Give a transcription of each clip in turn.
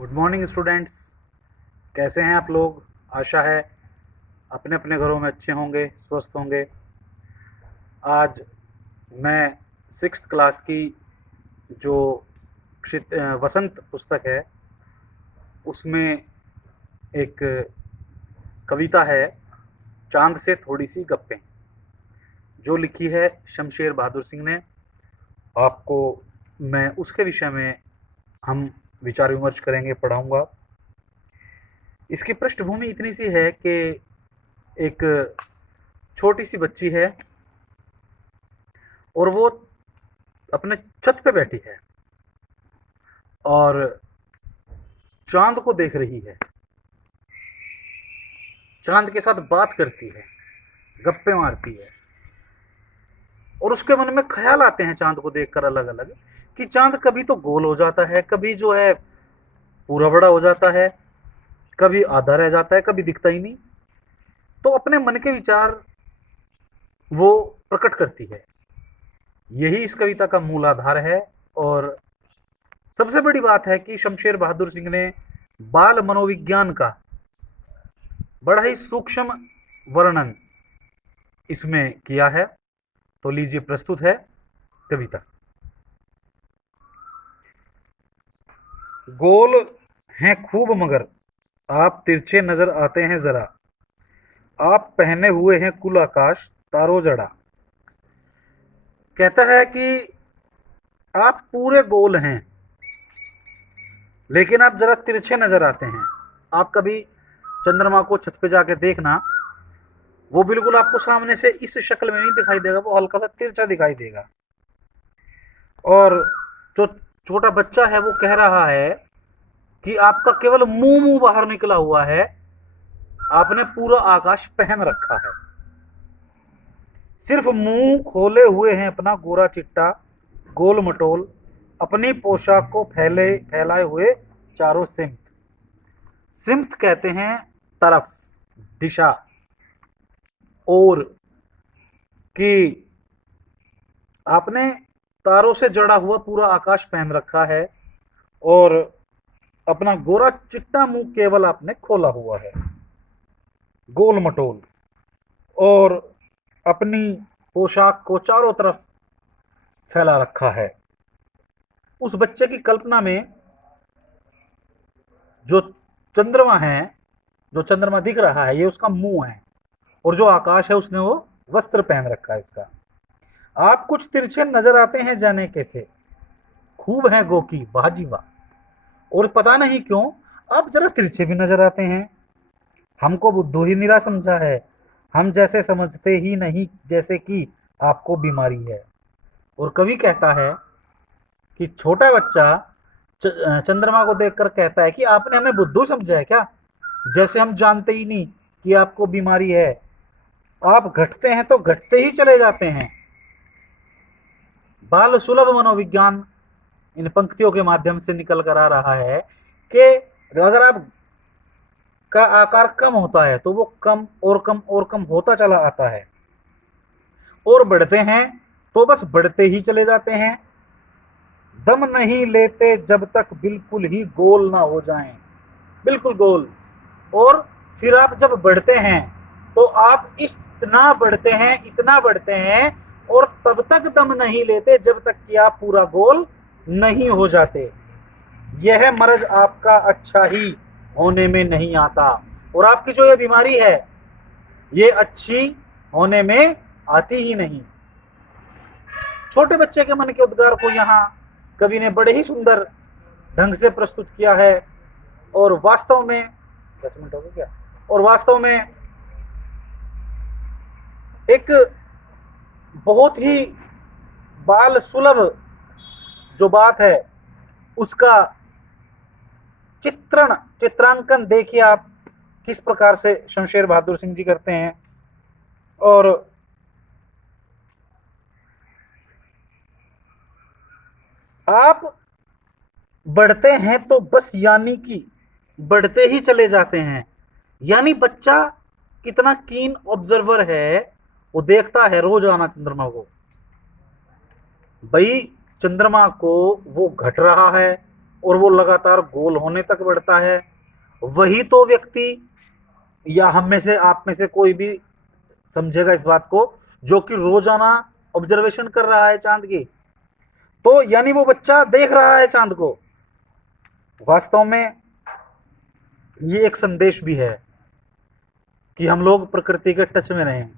Good morning students. कैसे हैं आप लोग? आशा है अपने अपने घरों में अच्छे होंगे, स्वस्थ होंगे। आज मैं सिक्स्थ क्लास की जो वसंत पुस्तक है उसमें एक कविता है, चांद से थोड़ी सी गप्पें, जो लिखी है शमशेर बहादुर सिंह ने। आपको मैं उसके विषय में हम विचार विमर्श करेंगे, पढ़ाऊंगा। इसकी पृष्ठभूमि इतनी सी है कि एक छोटी सी बच्ची है और वो अपने छत पे बैठी है और चांद को देख रही है, चांद के साथ बात करती है, गप्पे मारती है। और उसके मन में ख्याल आते हैं चांद को देखकर अलग अलग, कि चांद कभी तो गोल हो जाता है, कभी जो है पूरा बड़ा हो जाता है, कभी आधा रह जाता है, कभी दिखता ही नहीं। तो अपने मन के विचार वो प्रकट करती है। यही इस कविता का मूल आधार है। और सबसे बड़ी बात है कि शमशेर बहादुर सिंह ने बाल मनोविज्ञान का बड़ा ही सूक्ष्म वर्णन इसमें किया है। तो लीजिए, प्रस्तुत है कविता। गोल हैं खूब मगर आप तिरछे नजर आते हैं जरा, आप पहने हुए हैं कुल आकाश तारो जड़ा। कहता है कि आप पूरे गोल हैं लेकिन आप जरा तिरछे नजर आते हैं। आप कभी चंद्रमा को छत पे जाके देखना, वो बिल्कुल आपको सामने से इस शक्ल में नहीं दिखाई देगा, वो हल्का सा तिरछा दिखाई देगा। और जो छोटा बच्चा है वो कह रहा है कि आपका केवल मुंह मुंह बाहर निकला हुआ है, आपने पूरा आकाश पहन रखा है, सिर्फ मुंह खोले हुए हैं अपना गोरा चिट्टा गोल मटोल, अपनी पोशाक को फैलाए हुए चारों सिमत। सिमत कहते हैं तरफ, दिशा। और कि आपने तारों से जड़ा हुआ पूरा आकाश पहन रखा है और अपना गोरा चिट्टा मुंह केवल आपने खोला हुआ है, गोल मटोल, और अपनी पोशाक को चारों तरफ फैला रखा है। उस बच्चे की कल्पना में जो चंद्रमा है, जो चंद्रमा दिख रहा है, ये उसका मुंह है, और जो आकाश है उसने वो वस्त्र पहन रखा है इसका। आप कुछ तिरछे नजर आते हैं जाने कैसे, खूब है गो की वाह जी वाह, और पता नहीं क्यों आप जरा तिरछे भी नजर आते हैं। हमको बुद्धू ही निरा समझा है, हम जैसे समझते ही नहीं जैसे कि आपको बीमारी है। और कवि कहता है कि छोटा बच्चा चंद्रमा को देखकर कहता है कि आपने हमें बुद्धू समझा है क्या, जैसे हम जानते ही नहीं कि आपको बीमारी है। आप घटते हैं तो घटते ही चले जाते हैं। बाल सुलभ मनोविज्ञान इन पंक्तियों के माध्यम से निकल कर आ रहा है कि अगर आप का आकार कम होता है तो वो कम और कम और कम होता चला आता है, और बढ़ते हैं तो बस बढ़ते ही चले जाते हैं, दम नहीं लेते जब तक बिल्कुल ही गोल ना हो जाएं, बिल्कुल गोल। और फिर आप जब बढ़ते हैं तो आप इतना बढ़ते हैं, इतना बढ़ते हैं, और तब तक दम नहीं लेते जब तक कि आप पूरा गोल नहीं हो जाते। यह मर्ज आपका अच्छा ही होने में नहीं आता, और आपकी जो ये बीमारी है ये अच्छी होने में आती ही नहीं। छोटे बच्चे के मन के उद्गार को यहाँ कवि ने बड़े ही सुंदर ढंग से प्रस्तुत किया है। और वास्तव में 10 मिनट हो गए क्या? और वास्तव में एक बहुत ही बाल सुलभ जो बात है उसका चित्रांकन देखिए आप किस प्रकार से शमशेर बहादुर सिंह जी करते हैं। और आप बढ़ते हैं तो बस यानी कि बढ़ते ही चले जाते हैं। यानी बच्चा कितना कीन ऑब्जर्वर है, वो देखता है रोजाना चंद्रमा को। भाई चंद्रमा को वो घट रहा है, और वो लगातार गोल होने तक बढ़ता है, वही तो व्यक्ति या हम में से आप में से कोई भी समझेगा इस बात को, जो कि रोजाना ऑब्जर्वेशन कर रहा है चांद की। तो यानी वो बच्चा देख रहा है चांद को। वास्तव में ये एक संदेश भी है कि हम लोग प्रकृति के टच में रहें।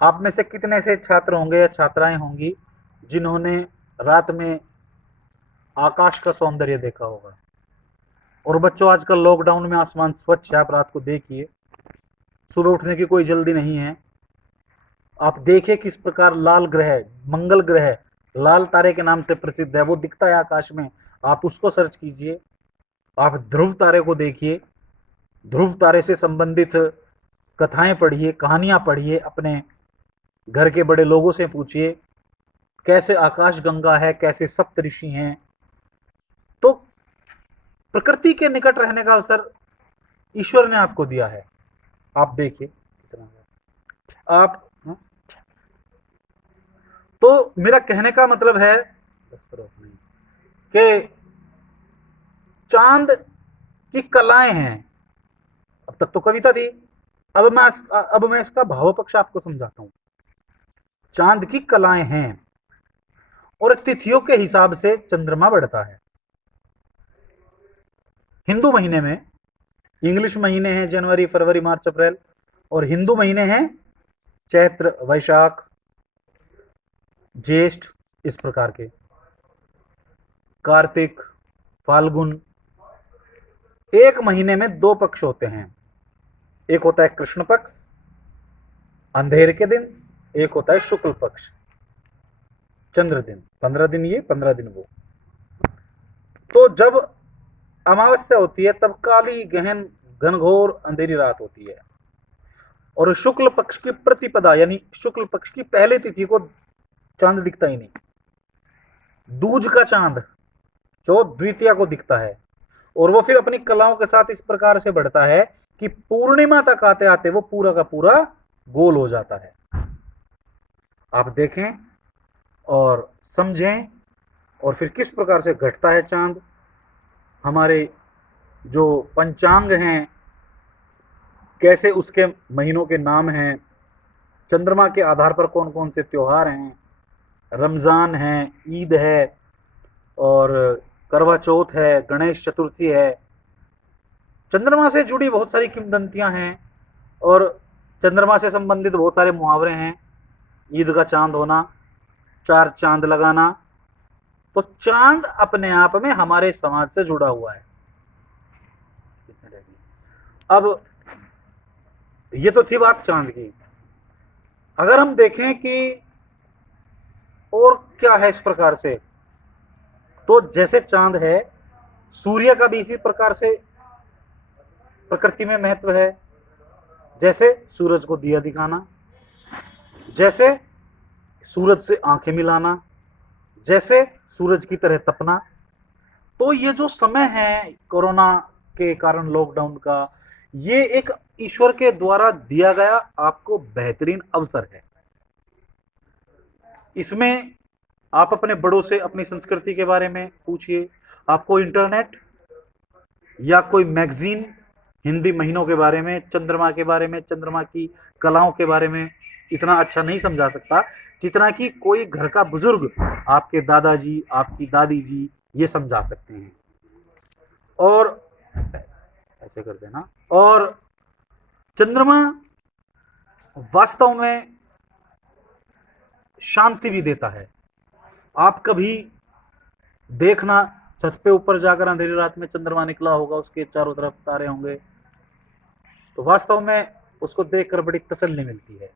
आप में से कितने से छात्र होंगे या छात्राएं होंगी जिन्होंने रात में आकाश का सौंदर्य देखा होगा। और बच्चों, आजकल लॉकडाउन में आसमान स्वच्छ है, आप रात को देखिए, सुबह उठने की कोई जल्दी नहीं है। आप देखिए किस प्रकार लाल ग्रह, मंगल ग्रह लाल तारे के नाम से प्रसिद्ध है, वो दिखता है आकाश में। आप उसको सर्च कीजिए। आप ध्रुव तारे को देखिए, ध्रुव तारे से संबंधित कथाएं पढ़िए, कहानियां पढ़िए, अपने घर के बड़े लोगों से पूछिए कैसे आकाश गंगा है, कैसे सप्तऋषि हैं। तो प्रकृति के निकट रहने का अवसर ईश्वर ने आपको दिया है। आप देखिए आप तो मेरा कहने का मतलब है कि चांद की कलाएं हैं। अब तक तो कविता थी, अब मैं इसका भाव पक्ष आपको समझाता हूं। चांद की कलाएं हैं और तिथियों के हिसाब से चंद्रमा बढ़ता है। हिंदू महीने में, इंग्लिश महीने हैं जनवरी, फरवरी, मार्च, अप्रैल, और हिंदू महीने हैं चैत्र, वैशाख, ज्येष्ठ, इस प्रकार के, कार्तिक, फाल्गुन। एक महीने में दो पक्ष होते हैं, एक होता है कृष्ण पक्ष अंधेर के दिन, एक होता है शुक्ल पक्ष चंद्र दिन। 15 दिन ये, 15 दिन वो। तो जब अमावस्या होती है तब काली गहन घनघोर अंधेरी रात होती है, और शुक्ल पक्ष की प्रतिपदा यानी शुक्ल पक्ष की पहली तिथि को चांद दिखता ही नहीं। दूज का चांद जो द्वितीया को दिखता है, और वो फिर अपनी कलाओं के साथ इस प्रकार से बढ़ता है कि पूर्णिमा तक आते आते वो पूरा का पूरा गोल हो जाता है। आप देखें और समझें, और फिर किस प्रकार से घटता है चांद। हमारे जो पंचांग हैं, कैसे उसके महीनों के नाम हैं, चंद्रमा के आधार पर कौन कौन से त्योहार हैं, रमजान है, ईद है, और करवा चौथ है, गणेश चतुर्थी है। चंद्रमा से जुड़ी बहुत सारी किंवदंतियां हैं, और चंद्रमा से संबंधित बहुत सारे मुहावरे हैं। ईद का चांद होना, चार चांद लगाना। तो चांद अपने आप में हमारे समाज से जुड़ा हुआ है। अब ये तो थी बात चांद की। अगर हम देखें कि और क्या है इस प्रकार से, तो जैसे चांद है, सूर्य का भी इसी प्रकार से प्रकृति में महत्व है। जैसे सूरज को दिया दिखाना, जैसे सूरज से आंखें मिलाना, जैसे सूरज की तरह तपना। तो ये जो समय है कोरोना के कारण लॉकडाउन का, ये एक ईश्वर के द्वारा दिया गया आपको बेहतरीन अवसर है। इसमें आप अपने बड़ों से अपनी संस्कृति के बारे में पूछिए। आपको इंटरनेट या कोई मैगजीन हिंदी महीनों के बारे में, चंद्रमा के बारे में, चंद्रमा की कलाओं के बारे में इतना अच्छा नहीं समझा सकता जितना कि कोई घर का बुजुर्ग, आपके दादाजी, आपकी दादी जी, ये समझा सकते हैं। और ऐसे कर देना। और चंद्रमा वास्तव में शांति भी देता है। आप कभी देखना, छत पे ऊपर जाकर अंधेरी रात में चंद्रमा निकला होगा, उसके चारों तरफ तारे होंगे, तो वास्तव में उसको देखकर बड़ी तसल्ली मिलती है।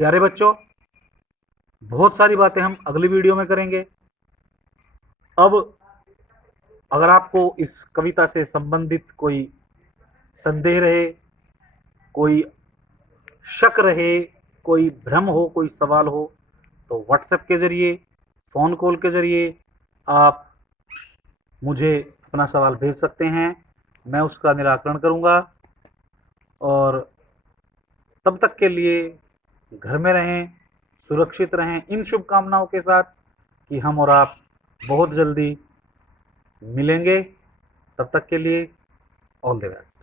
प्यारे बच्चों, बहुत सारी बातें हम अगली वीडियो में करेंगे। अब अगर आपको इस कविता से संबंधित कोई संदेह रहे, कोई शक रहे, कोई भ्रम हो, कोई सवाल हो, तो व्हाट्सएप के जरिए, फ़ोन कॉल के जरिए आप मुझे अपना सवाल भेज सकते हैं। मैं उसका निराकरण करूंगा। और तब तक के लिए घर में रहें, सुरक्षित रहें, इन शुभकामनाओं के साथ कि हम और आप बहुत जल्दी मिलेंगे। तब तक के लिए ऑल द बेस्ट।